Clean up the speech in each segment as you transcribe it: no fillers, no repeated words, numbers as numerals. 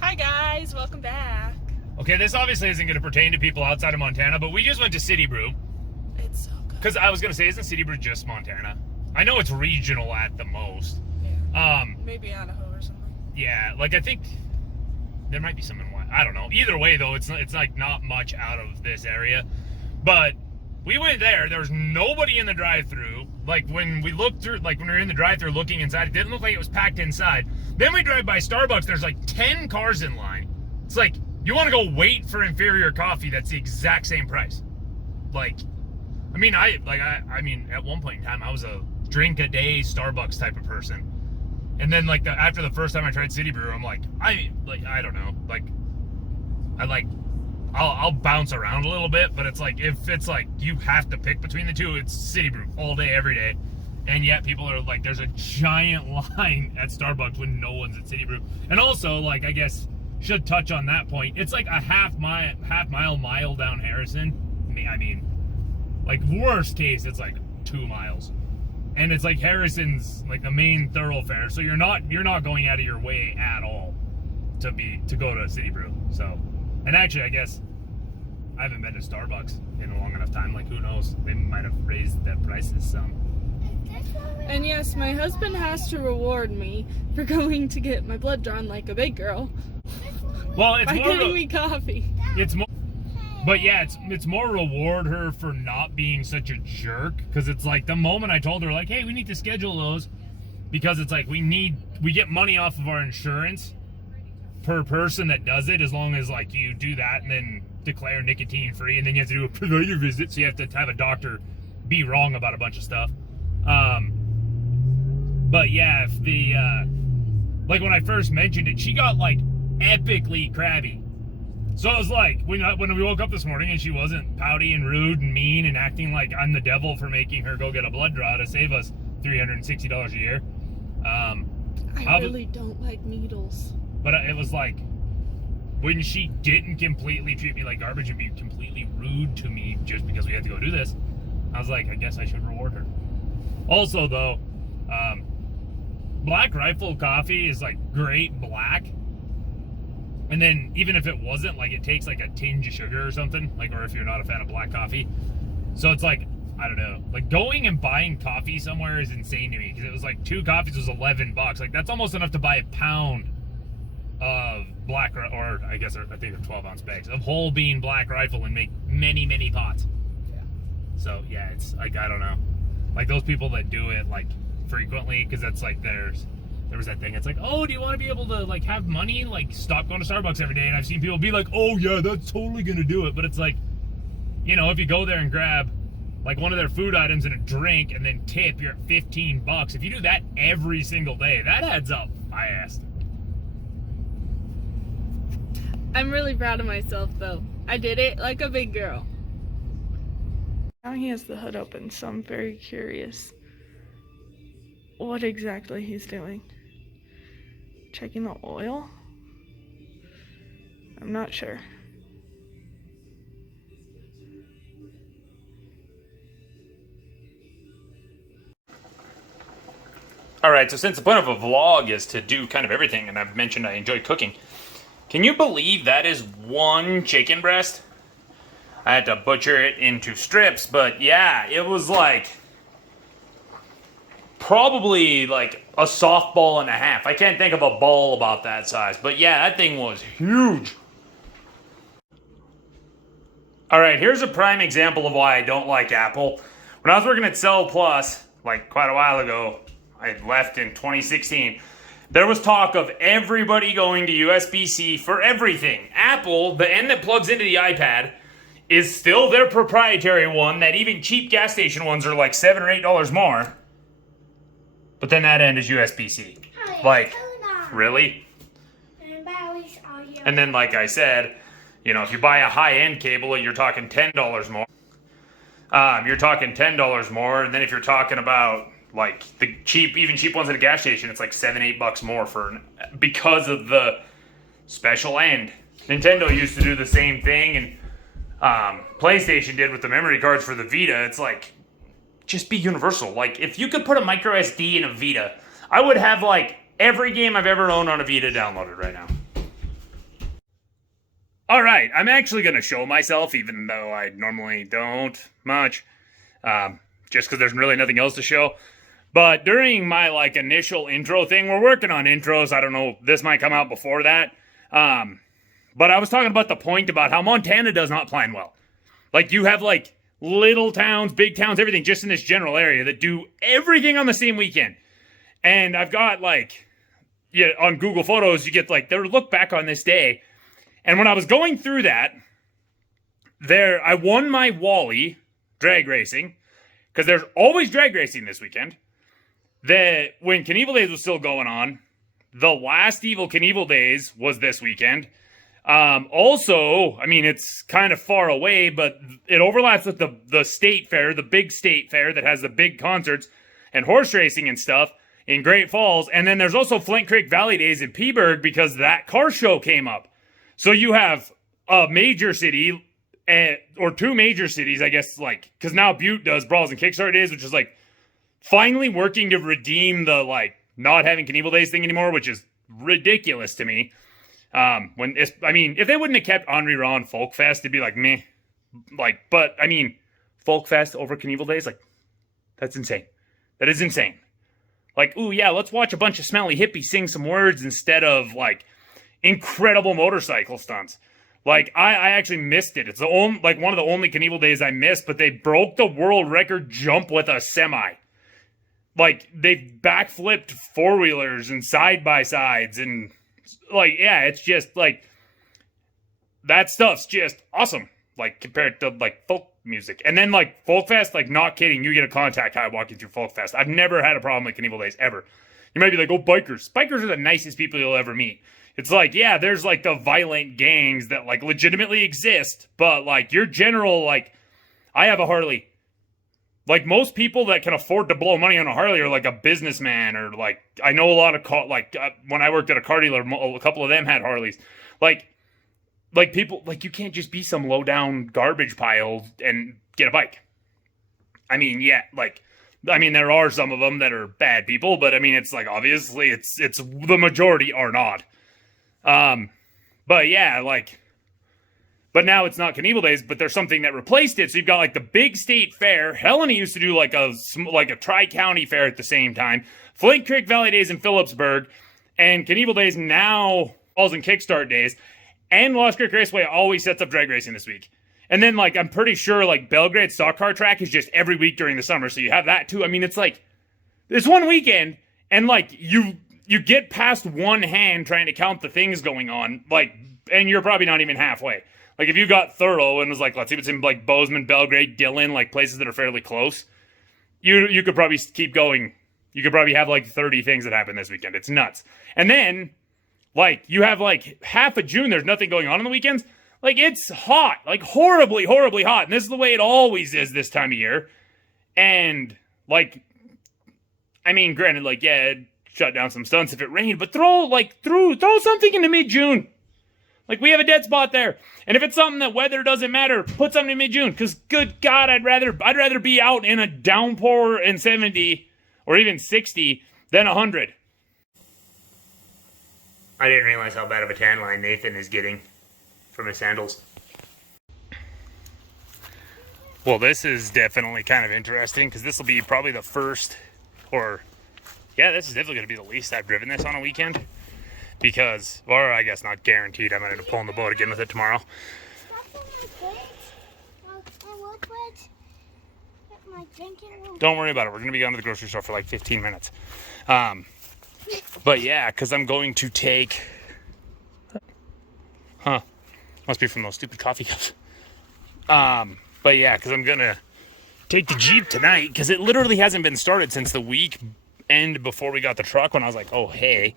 Hi guys, welcome back. Okay, this obviously isn't going to pertain to people outside of Montana, but we just went to City Brew. It's so good. Because I was going to say, isn't City Brew just Montana? I know it's regional at the most. Yeah. Maybe Idaho or something. Yeah, like I think there might be some in I don't know. Either way, though, it's like not much out of this area. But we went there. There was nobody in the drive-thru. Like when we looked through, like when we were in the drive-thru looking inside, it didn't look like it was packed inside. Then we drive by Starbucks. There's like 10 cars in line. It's like, you want to go wait for inferior coffee that's the exact same price. Like, I mean, I mean, at one point in time, I was a drink a day Starbucks type of person. And then like after the first time I tried City Brew, I'm like, I don't know. I'll bounce around a little bit, but it's like, if it's like you have to pick between the two, it's City Brew all day, every day. And yet people are like, there's a giant line at Starbucks when no one's at City Brew. And also, like, I guess should touch on that point. It's like a half mile down Harrison. I mean, like worst case, it's like 2 miles. And it's like Harrison's like a main thoroughfare, so you're not going out of your way at all to go to a City Brew. So, and actually, I guess I haven't been to Starbucks in a long enough time. Like, who knows? They might have raised their prices some. And yes, my husband has to reward me for going to get my blood drawn like a big girl. Well, it's by more getting me coffee. It's more, but yeah, it's more reward her for not being such a jerk. Because it's like the moment I told her, like, hey, we need to schedule those, because it's like we get money off of our insurance per person that does it, as long as like you do that and then declare nicotine free, and then you have to do a provider visit, so you have to have a doctor be wrong about a bunch of stuff. But yeah, if the like when I first mentioned it, she got like epically crabby. So it was like when we woke up this morning and she wasn't pouty and rude and mean and acting like I'm the devil for making her go get a blood draw to save us $360 a year. I really don't like needles. But it was like when she didn't completely treat me like garbage and be completely rude to me just because we had to go do this, I was like, I guess I should reward her. Also, though, Black Rifle coffee is like great black. And then even if it wasn't, like, it takes like a tinge of sugar or something, like, or if you're not a fan of black coffee. So it's like, I don't know, like going and buying coffee somewhere is insane to me, because it was like 2 coffees was $11. Like, that's almost enough to buy a pound of black, or I guess I think they're 12-ounce bags of whole bean Black Rifle and make many, many pots. Yeah. So yeah, it's like, I don't know, like those people that do it like frequently, because that's like there was that thing. It's like, oh, do you want to be able to like have money, like stop going to Starbucks every day? And I've seen people be like, oh yeah, that's totally gonna do it. But it's like, you know, if you go there and grab like one of their food items and a drink and then tip, you're at $15. If you do that every single day, that adds up fast. I'm really proud of myself though. I did it like a big girl. Now he has the hood open, so I'm very curious what exactly he's doing. Checking the oil? I'm not sure. All right, so since the point of a vlog is to do kind of everything, and I've mentioned I enjoy cooking, can you believe that is 1 chicken breast? I had to butcher it into strips, but yeah, it was like probably like a softball and a half. I can't think of a ball about that size, but yeah, that thing was huge. All right, here's a prime example of why I don't like Apple. When I was working at Cell Plus, like quite a while ago, I had left in 2016, there was talk of everybody going to USB-C for everything. Apple, the end that plugs into the iPad, is still their proprietary one that even cheap gas station ones are like $7 or $8 more. But then that end is USB-C. Like, really? And then, like I said, you know, if you buy a high-end cable, you're talking $10 more. You're talking $10 more, and then if you're talking about like the even cheap ones at a gas station, it's like $7, $8 more because of the special end. Nintendo used to do the same thing, and PlayStation did with the memory cards for the Vita. It's like, just be universal. Like, if you could put a micro SD in a Vita, I would have like every game I've ever owned on a Vita downloaded right now. All right, I'm actually going to show myself, even though I normally don't much, just because there's really nothing else to show. But during my like initial intro thing, we're working on intros. I don't know, this might come out before that. But I was talking about the point about how Montana does not plan well. Like you have like little towns, big towns, everything just in this general area that do everything on the same weekend. And I've got like, yeah, on Google Photos, you get like, they look back on this day. And when I was going through that, I won my Wally drag racing, because there's always drag racing this weekend. When Knievel Days was still going on, the last Evil Knievel Days was this weekend. Also, I mean, it's kind of far away, but it overlaps with the state fair, the big state fair that has the big concerts and horse racing and stuff in Great Falls. And then there's also Flint Creek Valley Days in Peaburg because that car show came up. So you have a major city, or two major cities, I guess, like, because now Butte does Brawls and Kickstart Days, which is like finally working to redeem the like not having Knievel Days thing anymore, which is ridiculous to me. If they wouldn't have kept Henri Raw and Folk Fest, it'd be like meh. Like, but I mean, Folk Fest over Knievel Days, like, that's insane. That is insane. Like, ooh yeah, let's watch a bunch of smelly hippies sing some words instead of like incredible motorcycle stunts. Like, I actually missed it. It's one of the only Knievel Days I missed, but they broke the world record jump with a semi. Like, they backflipped four-wheelers and side-by-sides, and, like, yeah, it's just, like, that stuff's just awesome, like, compared to, like, folk music. And then, like, Folk Fest, like, not kidding, you get a contact high walking through Folk Fest. I've never had a problem with Knievel Days, ever. You might be like, oh, bikers. Bikers are the nicest people you'll ever meet. It's like, yeah, there's, like, the violent gangs that, like, legitimately exist, but, like, your general, like, I have a Harley. Like, most people that can afford to blow money on a Harley are, like, a businessman, or, like, I know a lot of, when I worked at a car dealer, a couple of them had Harleys. Like, people, like, you can't just be some low-down garbage pile and get a bike. I mean, yeah, like, there are some of them that are bad people, but, I mean, it's, like, obviously, it's the majority are not. But yeah, like, but now it's not Knievel Days, but there's something that replaced it. So you've got like the big state fair. Helena used to do like a tri-county fair at the same time. Flint Creek Valley Days in Phillipsburg, and Knievel Days now Falls and Kickstart Days. And Lost Creek Raceway always sets up drag racing this week. And then like, I'm pretty sure like Belgrade Stock Car Track is just every week during the summer. So you have that too. I mean, it's like, this one weekend, and like you get past one hand trying to count the things going on, like, and you're probably not even halfway. Like, if you got thorough and was like, let's see what's in, like, Bozeman, Belgrade, Dillon, like, places that are fairly close, you could probably keep going. You could probably have, like, 30 things that happen this weekend. It's nuts. And then, like, you have, like, half of June, there's nothing going on the weekends. Like, it's hot. Like, horribly, horribly hot. And this is the way it always is this time of year. And, like, I mean, granted, like, yeah, shut down some stunts if it rained, but throw something into mid-June. Like, we have a dead spot there. And if it's something that weather doesn't matter, put something in mid-June. Because, good God, I'd rather be out in a downpour in 70 or even 60 than 100. I didn't realize how bad of a tan line Nathan is getting from his sandals. Well, this is definitely kind of interesting, because this will be probably the first, this is definitely going to be the least I've driven this on a weekend. Because, or I guess not guaranteed, I'm going to end up pulling the boat again with it tomorrow. Don't worry about it. We're going to be going to the grocery store for like 15 minutes. But yeah, because I'm going to take... Must be from those stupid coffee cups. But yeah, because I'm going to take the Jeep tonight, because it literally hasn't been started since the week end before we got the truck, when I was like, oh, hey...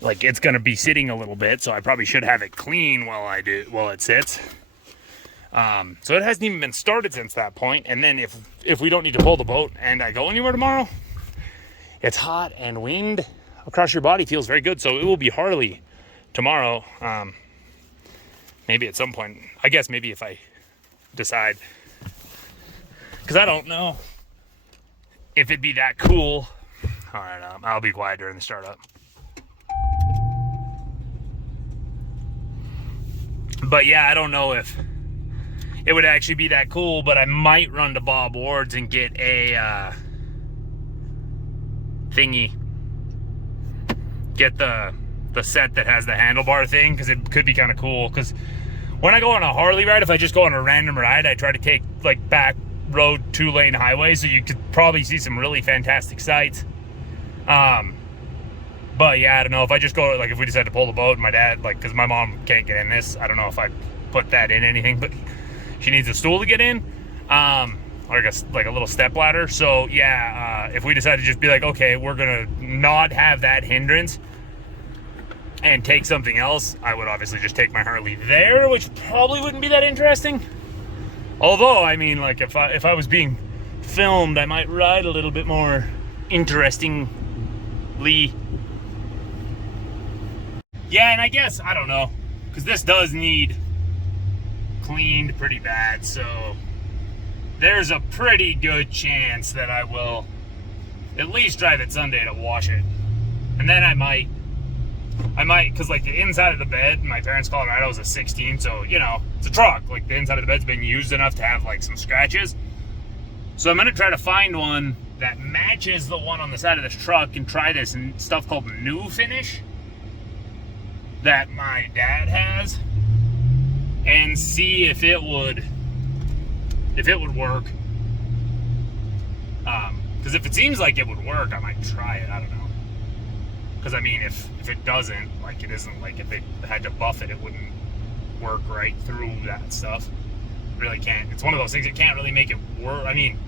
Like, it's going to be sitting a little bit, so I probably should have it clean while it sits. So it hasn't even been started since that point. And then if we don't need to pull the boat and I go anywhere tomorrow, it's hot and wind across your body feels very good. So it will be Harley tomorrow. Maybe at some point, I guess maybe if I decide, because I don't know if it'd be that cool. All right, I'll be quiet during the startup. But yeah, I don't know if it would actually be that cool, but I might run to Bob Ward's and get a thingy. Get the set that has the handlebar thing, because it could be kind of cool. Because when I go on a Harley ride, if I just go on a random ride, I try to take like back road 2-lane highway, so you could probably see some really fantastic sights. But yeah, I don't know if I just go, like if we decide to pull the boat, my dad, like, because my mom can't get in this, I don't know if I put that in anything, but she needs a stool to get in, or like a little step ladder. So yeah, if we decide to just be like, okay, we're gonna not have that hindrance and take something else, I would obviously just take my Harley there, which probably wouldn't be that interesting. Although, I mean, like if I was being filmed, I might ride a little bit more interestingly. Yeah, and I guess, I don't know, because this does need cleaned pretty bad, so there's a pretty good chance that I will at least drive it Sunday to wash it. And then I might, because like the inside of the bed, my parents' Colorado is a 16, so, you know, it's a truck. Like the inside of the bed's been used enough to have like some scratches. So I'm gonna try to find one that matches the one on the side of this truck and try this stuff called New Finish that my dad has, and see if it would work. Because if it seems like it would work, I might try it. I don't know. Because I mean, if it doesn't, like, it isn't like if they had to buff it, it wouldn't work right through that stuff. It really can't. It's one of those things. It can't really make it worse. I mean,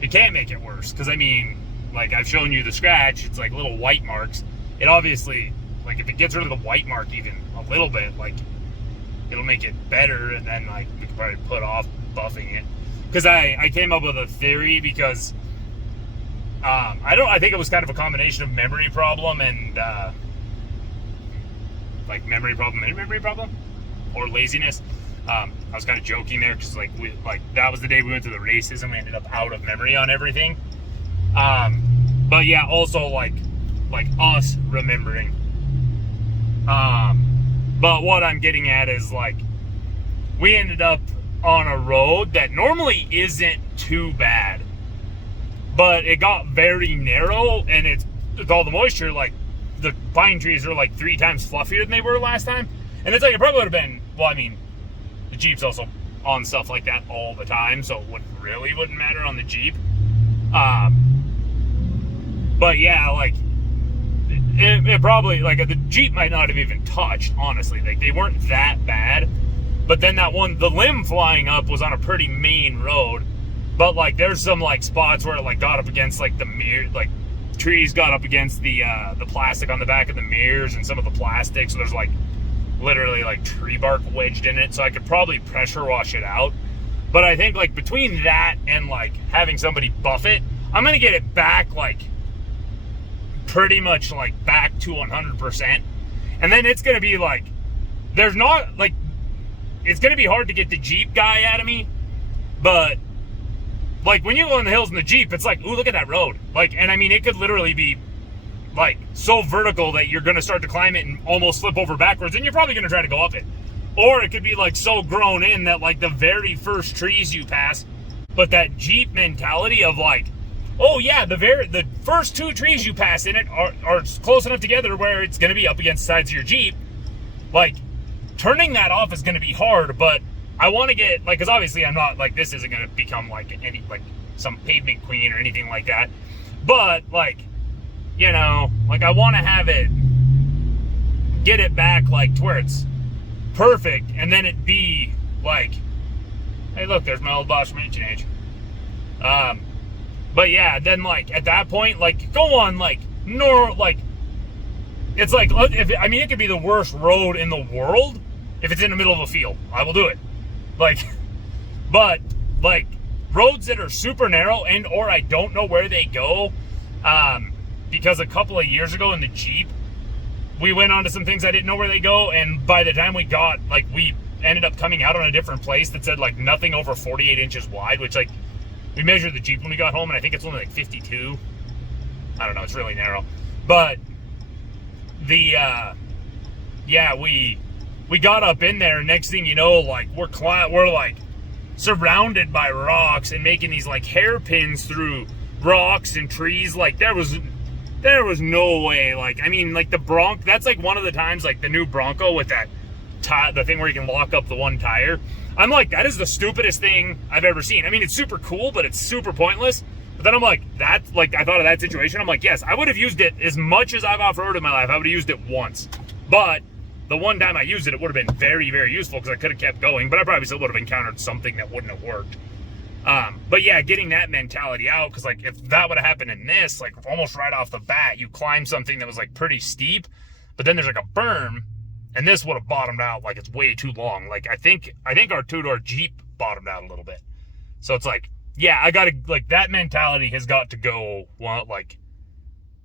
it can't make it worse. Because I mean, like I've shown you the scratch. It's like little white marks. It obviously, like if it gets rid of the white mark even a little bit, like it'll make it better, and then like we could probably put off buffing it. Because I came up with a theory, because I think it was kind of a combination of memory problem and like memory problem or laziness. I was kind of joking there, because like that was the day we went to the races and we ended up out of memory on everything. But yeah, also like us remembering. But what I'm getting at is, like, we ended up on a road that normally isn't too bad, but it got very narrow, and it's with all the moisture, like the pine trees are like 3 times fluffier than they were last time. And it's like, it probably would have been, well, I mean, the Jeep's also on stuff like that all the time, so it wouldn't matter on the Jeep. But yeah, like it probably, like, the Jeep might not have even touched, honestly. Like, they weren't that bad. But then that one, the limb flying up was on a pretty main road. But like, there's some like spots where it like got up against like the mirror, like trees got up against the plastic on the back of the mirrors and some of the plastic. So there's like literally like tree bark wedged in it. So I could probably pressure wash it out. But I think like between that and like having somebody buff it, I'm gonna get it back like pretty much like back to 100%. And then it's gonna be like, there's not like, it's gonna be hard to get the Jeep guy out of me, but like when you go in the hills in the Jeep, it's like, ooh, look at that road. Like, and I mean, it could literally be like so vertical that you're gonna start to climb it and almost flip over backwards, and you're probably gonna try to go up it. Or it could be like so grown in that like the very first trees you pass, but that Jeep mentality of like, oh yeah, the first 2 trees you pass in it are close enough together where it's gonna be up against the sides of your Jeep. Like, turning that off is going to be hard, but I want to get, like, because obviously I'm not, like, this isn't going to become, like, any, like, some pavement queen or anything like that. But, like, you know, like, I want to have it, get it back, like, to where it's perfect, and then it be, like, hey, look, there's my old Bosch Mansion Age. But, yeah, then, like, at that point, like, go on, like, it's like, I mean, it could be the worst road in the world. If it's in the middle of a field, I will do it. Like, but like roads that are super narrow and or I don't know where they go, because a couple of years ago in the Jeep, we went onto some things I didn't know where they go, and by the time we got, like, we ended up coming out on a different place that said like nothing over 48 inches wide, which, like, we measured the Jeep when we got home and I think it's only like 52. I don't know, it's really narrow. But the yeah, we we got up in there, and next thing you know, like, we're like surrounded by rocks and making these like hairpins through rocks and trees. Like, there was no way. Like, I mean, like that's like one of the times, like the new Bronco with that the thing where you can lock up the one tire. I'm like, that is the stupidest thing I've ever seen. I mean, it's super cool, but it's super pointless. But then I'm like, I thought of that situation. I'm like, yes, I would have used it as much as I've off-roaded in my life. I would have used it once. But the one time I used it, it would have been very, very useful because I could have kept going. But I probably still would have encountered something that wouldn't have worked. But yeah, getting that mentality out, because like if that would have happened in this, like almost right off the bat, you climb something that was like pretty steep, but then there's like a berm, and this would have bottomed out like it's way too long. Like I think our two-door Jeep bottomed out a little bit. So it's like, yeah, I gotta, like, that mentality has got to go, well, like,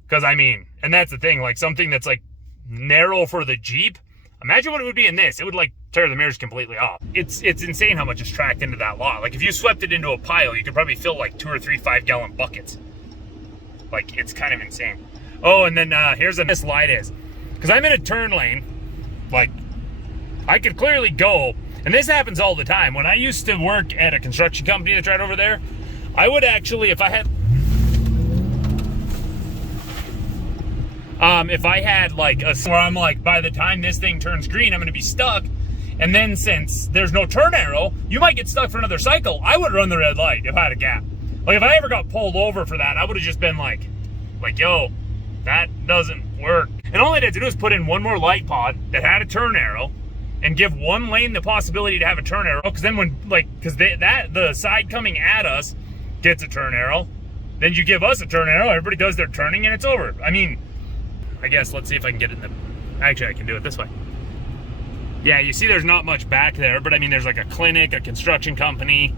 because I mean, and that's the thing, like something that's like narrow for the Jeep, imagine what it would be in this. It would like tear the mirrors completely off. It's insane how much is tracked into that lot. Like if you swept it into a pile, you could probably fill like 2 or 3 5-gallon buckets. Like, it's kind of insane. Oh, and then here's what this light is. Because I'm in a turn lane, like I could clearly go, and this happens all the time. When I used to work at a construction company that's right over there, I would actually, if I had like where I'm like, by the time this thing turns green, I'm going to be stuck. And then since there's no turn arrow, you might get stuck for another cycle. I would run the red light if I had a gap. Like if I ever got pulled over for that, I would have just been like, yo, that doesn't work. And all I had to do was put in one more light pod that had a turn arrow and give one lane the possibility to have a turn arrow. Because then when, like, because the side coming at us gets a turn arrow, then you give us a turn arrow, everybody does their turning, and it's over. I mean, I guess, let's see if I can get it in the, actually I can do it this way. Yeah, you see there's not much back there, but I mean there's like a clinic, a construction company,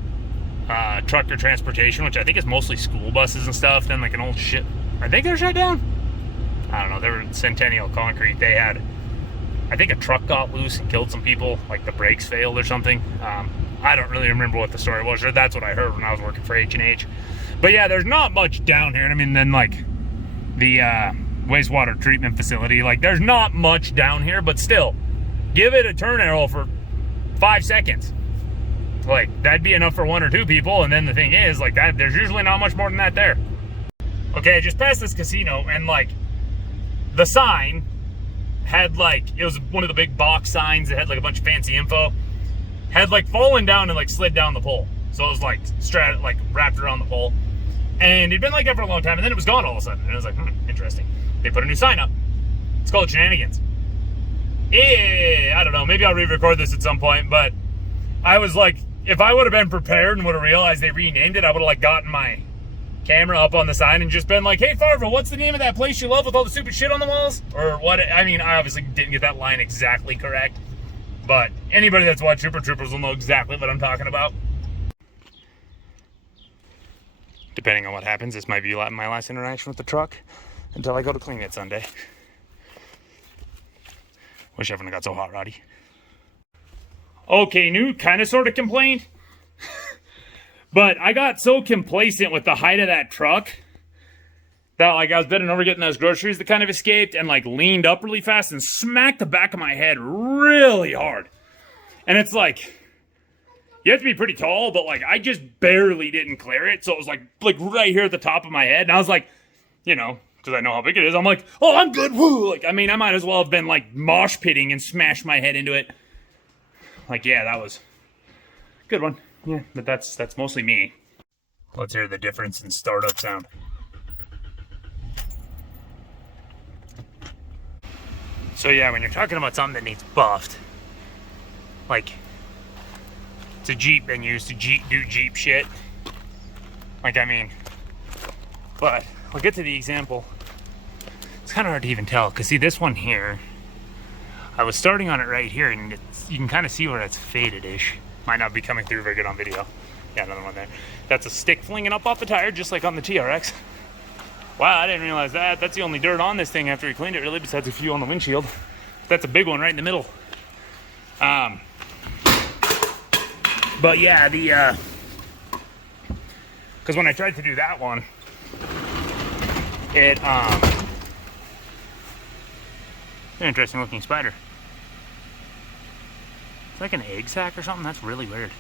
trucker transportation, which I think is mostly school buses and stuff, then like an old shit, I think they're shut down. I don't know, they were in Centennial Concrete. They had, I think a truck got loose and killed some people, like the brakes failed or something. I don't really remember what the story was, or that's what I heard when I was working for H&H. But yeah, there's not much down here. I mean, then like the wastewater treatment facility, like there's not much down here, but still, give it a turn arrow for 5 seconds. Like, that'd be enough for 1 or 2 people, and then the thing is, like, that there's usually not much more than that there. Okay, I just passed this casino, and like, the sign had like, it was one of the big box signs that had like a bunch of fancy info, had like fallen down and like slid down the pole. So it was like wrapped around the pole, and it'd been like that for a long time, and then it was gone all of a sudden, and I was like, interesting. They put a new sign up. It's called Shenanigans. I don't know, maybe I'll re-record this at some point, but I was like, if I would have been prepared and would have realized they renamed it, I would have like gotten my camera up on the sign and just been like, hey Farva, what's the name of that place you love with all the stupid shit on the walls? Or what? I mean, I obviously didn't get that line exactly correct, but anybody that's watched Super Troopers will know exactly what I'm talking about. Depending on what happens, this might be my last interaction with the truck until I go to clean it Sunday. Wish I hadn't got so hot, Roddy. Okay, new kind of sort of complaint. But I got so complacent with the height of that truck that like I was bending over getting those groceries that kind of escaped and like leaned up really fast and smacked the back of my head really hard. And it's like, you have to be pretty tall, but like I just barely didn't clear it. So it was like right here at the top of my head. And I was like, you know, because I know how big it is, I'm like, oh, I'm good. Woo! Like, I mean, I might as well have been like mosh pitting and smashed my head into it. Like, yeah, that was a good one. Yeah, but that's mostly me. Let's hear the difference in startup sound. So yeah, when you're talking about something that needs buffed, like it's a Jeep been used to do Jeep shit. Like, I mean, but I'll get to the example. It's kind of hard to even tell, because see this one here, I was starting on it right here, and you can kind of see where it's faded-ish. Might not be coming through very good on video. Yeah, another one there. That's a stick flinging up off the tire, just like on the TRX. Wow, I didn't realize that. That's the only dirt on this thing after we cleaned it, really, besides a few on the windshield. That's a big one right in the middle. But yeah, because when I tried to do that one, it, an interesting looking spider. like an egg sack or something. That's really weird.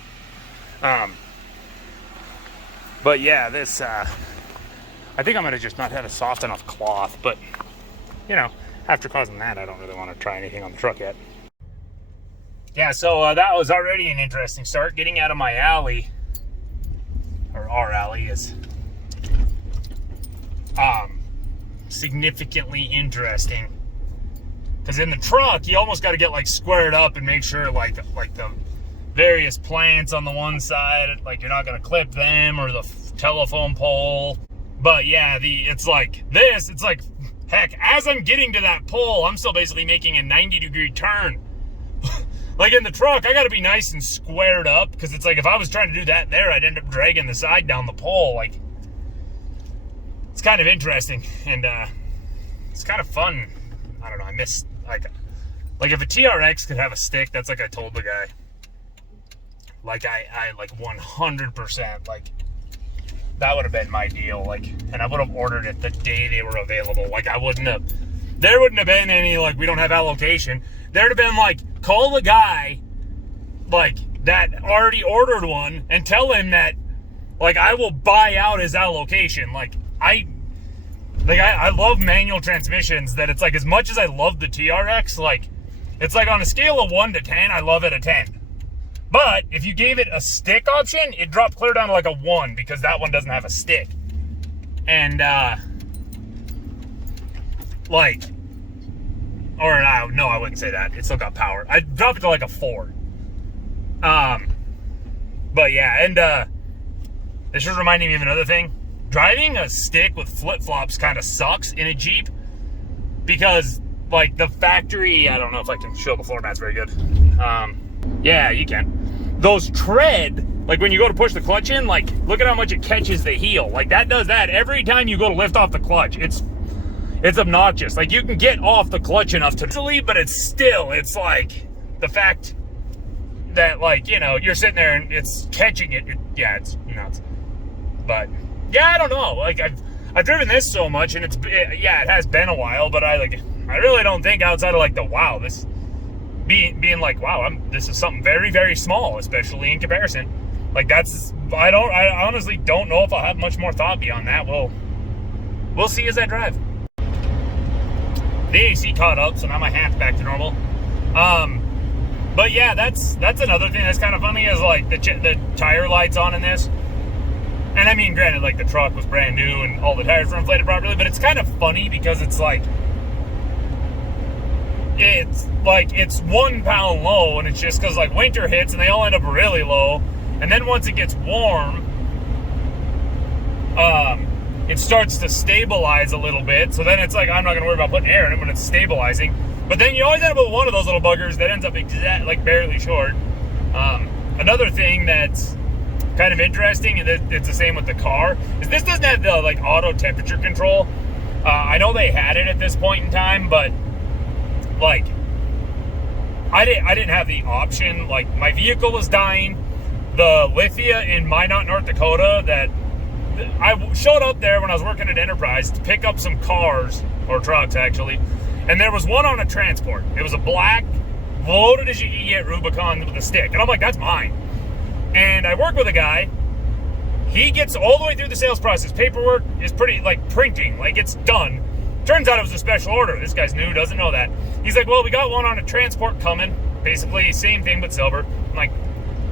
But yeah, this, I think I'm going to just not have a soft enough cloth, but, you know, after causing that, I don't really want to try anything on the truck yet. Yeah, so that was already an interesting start. Getting out of my alley, or our alley, is significantly interesting. Because in the truck, you almost got to get like squared up and make sure like the various plants on the one side, like you're not going to clip them, or the telephone pole. But yeah, it's like this. It's like, heck, as I'm getting to that pole, I'm still basically making a 90-degree turn. Like in the truck, I got to be nice and squared up, because it's like if I was trying to do that there, I'd end up dragging the side down the pole. Like, it's kind of interesting, and it's kind of fun. I don't know, I miss, like if a TRX could have a stick, that's like I told the guy. Like, I like 100%, like, that would have been my deal. Like, and I would have ordered it the day they were available. Like, there wouldn't have been any, like, we don't have allocation. There'd have been, like, call the guy, like, that already ordered one and tell him that, like, I will buy out his allocation. Like, I love manual transmissions, that it's like, as much as I love the TRX, like, it's like on a scale of 1 to 10, I love it a 10. But if you gave it a stick option, it dropped clear down to like a 1, because that one doesn't have a stick. And, like, or no, I wouldn't say that. It still got power. I dropped it to like a 4. But yeah, and, this is reminding me of another thing. Driving a stick with flip-flops kind of sucks in a Jeep, because, like, the factory, I don't know if I can show the floor mats very good. Yeah, you can. Those tread, like when you go to push the clutch in, like, look at how much it catches the heel. Like, that does that every time you go to lift off the clutch. It's obnoxious. Like, you can get off the clutch enough to easily, but it's like the fact that, like, you know, you're sitting there and it's catching it. Yeah, it's nuts. But yeah, I don't know. Like, I've driven this so much, and it has been a while, but I really don't think outside of like the wow, this being like, wow, this is something very, very small, especially in comparison. Like, I honestly don't know if I'll have much more thought beyond that. We'll see as I drive. The AC caught up, so now my hat's back to normal. But yeah, that's another thing that's kind of funny, is like the tire lights on in this. And I mean, granted, like, the truck was brand new and all the tires were inflated properly, but it's kind of funny because it's like, it's 1 pound low, and it's just because, like, winter hits and they all end up really low. And then once it gets warm, it starts to stabilize a little bit. So then it's like, I'm not going to worry about putting air in it when it's stabilizing. But then you always end up with one of those little buggers that ends up like barely short. Another thing that's kind of interesting, and it's the same with the car, is this doesn't have the, like, auto temperature control. I know they had it at this point in time, but, like, I didn't have the option. Like, my vehicle was dying. The Lithia in Minot, North Dakota, that I showed up there when I was working at Enterprise to pick up some cars, or trucks actually, and there was one on a transport. It was a black, loaded as you can get Rubicon with a stick, and I'm like, that's mine. And I work with a guy. He gets all the way through the sales process. Paperwork is pretty, like, printing, like, it's done. Turns out it was a special order. This guy's new, doesn't know that. He's like, well, we got one on a transport coming. Basically, same thing, but silver. I'm like,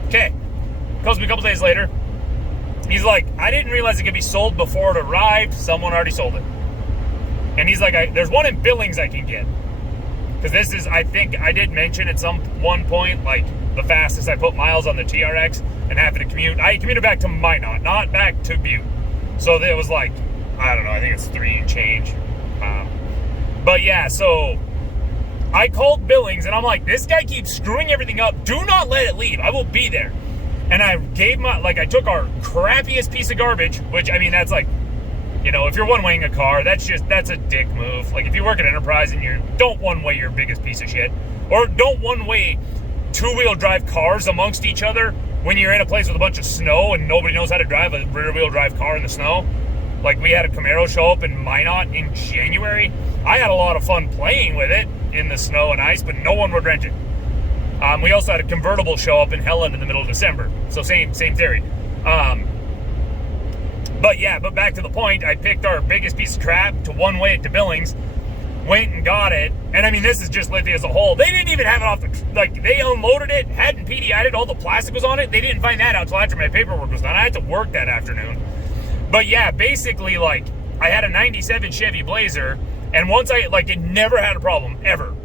okay. Calls me a couple days later. He's like, I didn't realize it could be sold before it arrived. Someone already sold it. And he's like, there's one in Billings I can get. Because this is, I think, I did mention at one point, like, the fastest I put miles on the TRX and having to commute. I commuted back to Minot, not back to Butte. So it was like, I don't know, I think it's 3 and change. But yeah, so I called Billings and I'm like, this guy keeps screwing everything up. Do not let it leave. I will be there. And I gave I took our crappiest piece of garbage, which, I mean, that's like, you know, if you're one-weighing a car, that's a dick move. Like, if you work at Enterprise and don't one-weigh your biggest piece of shit, or don't one-weigh two-wheel drive cars amongst each other when you're in a place with a bunch of snow and nobody knows how to drive a rear-wheel drive car in the snow. Like, we had a Camaro show up in Minot in January. I had a lot of fun playing with it in the snow and ice, but no one would rent it. We also had a convertible show up in Helen in the middle of December. So same theory. But back to the point, I picked our biggest piece of crap to one way to Billings, went and got it, and I mean, this is just Lithia as a whole. They didn't even have it off the, like, they unloaded it, hadn't PDI'd it, all the plastic was on it. They didn't find that out until after my paperwork was done. I had to work that afternoon. But yeah, basically, like, I had a 97 Chevy Blazer, and once I, like, it never had a problem, ever.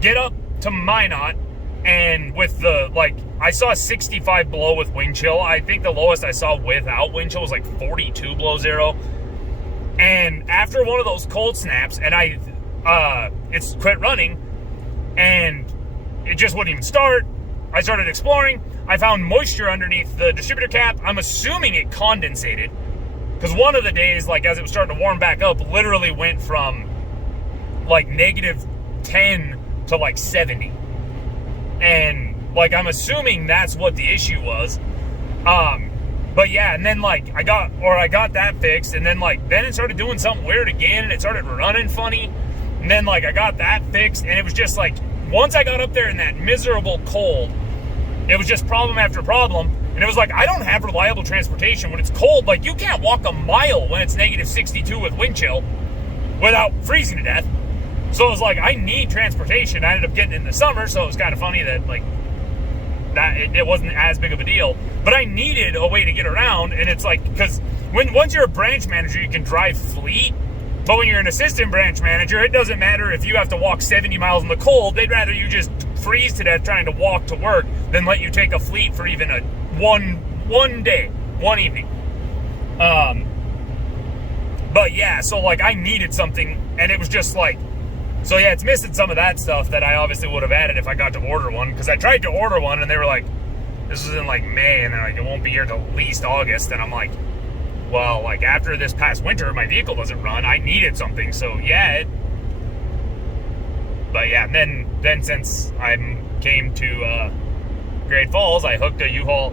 Get up to Minot, and with the, like, I saw 65 below with wind chill. I think the lowest I saw without wind chill was like 42 below zero. And after one of those cold snaps, and it's quit running, and it just wouldn't even start. I started exploring. I found moisture underneath the distributor cap. I'm assuming it condensated, because one of the days, like, as it was starting to warm back up, literally went from like -10 to like 70. And like, I'm assuming that's what the issue was. But yeah, and then like I got that fixed, and then it started doing something weird again, and it started running funny. And then like I got that fixed, and it was just like, once I got up there in that miserable cold, it was just problem after problem. And it was like, I don't have reliable transportation when it's cold. Like, you can't walk a mile when it's -62 with wind chill without freezing to death. So it was like, I need transportation. I ended up getting it in the summer, so it was kind of funny that like that it wasn't as big of a deal. But I needed a way to get around, and it's like, because once you're a branch manager, you can drive fleet. But when you're an assistant branch manager, it doesn't matter if you have to walk 70 miles in the cold. They'd rather you just freeze to death trying to walk to work than let you take a fleet for even a one day, one evening. But yeah, so like I needed something, and it was just like, so yeah, it's missing some of that stuff that I obviously would have added if I got to order one, because I tried to order one and they were like, this was in like May, and they're like, it won't be here till at least August. And I'm like, well, like after this past winter, my vehicle doesn't run. I needed something, so yeah. But yeah, then since I came to Great Falls, I hooked a U-Haul,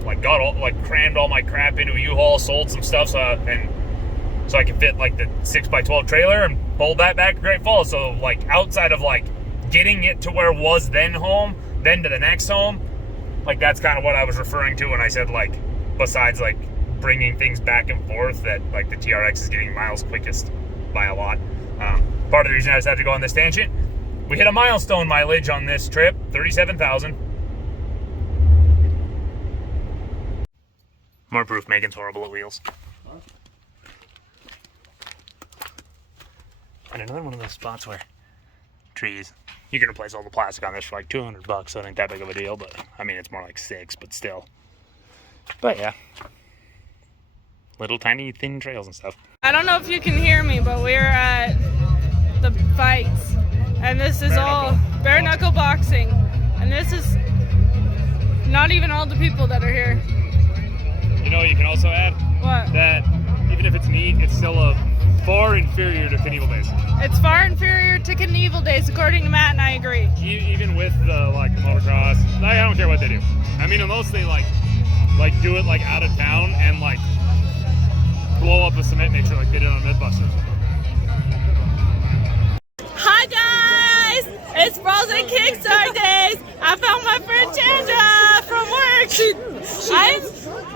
crammed all my crap into a U-Haul, sold some stuff, so I could fit like the 6x12 trailer and pulled that back to Great Falls. So like outside of like getting it to where it was then home, then to the next home, like that's kind of what I was referring to when I said like, besides like bringing things back and forth, that like the TRX is getting miles quickest by a lot. Part of the reason I just had to go on this tangent, we hit a milestone mileage on this trip, 37,000. More proof Megan's horrible at wheels. And another one of those spots where trees, you can replace all the plastic on this for like $200, so it ain't that big of a deal, but I mean, it's more like $6, but still. But yeah, little tiny thin trails and stuff. I don't know if you can hear me, but we're at the fights, and this is all bare knuckle boxing, and this is not even all the people that are here. You know what you can also add? What? That even if it's neat, it's still a far inferior to Knievel Days. It's far inferior to Knievel Days, according to Matt, and I agree. Even with the like motocross, I don't care what they do. I mean, unless they like do it like out of town and like blow up a cement mixer like they did on Mythbusters. Hi guys, it's Frozen Kickstart Days. I found my friend Chandra from work. I'm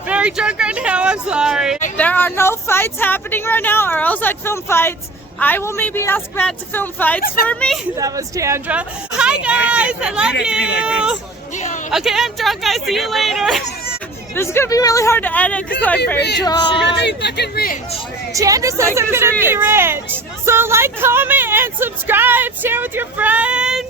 very drunk right now, I'm sorry. There are no fights happening right now, or else I'd film fights. I will maybe ask Matt to film fights for me. That was Chandra. Hi guys, I love you. Okay, I'm drunk, I see you later. This is gonna be really hard to edit because I'm very drunk. You're gonna be fucking rich. Chandra says I'm gonna be rich. So like, comment, and subscribe. Share with your friends.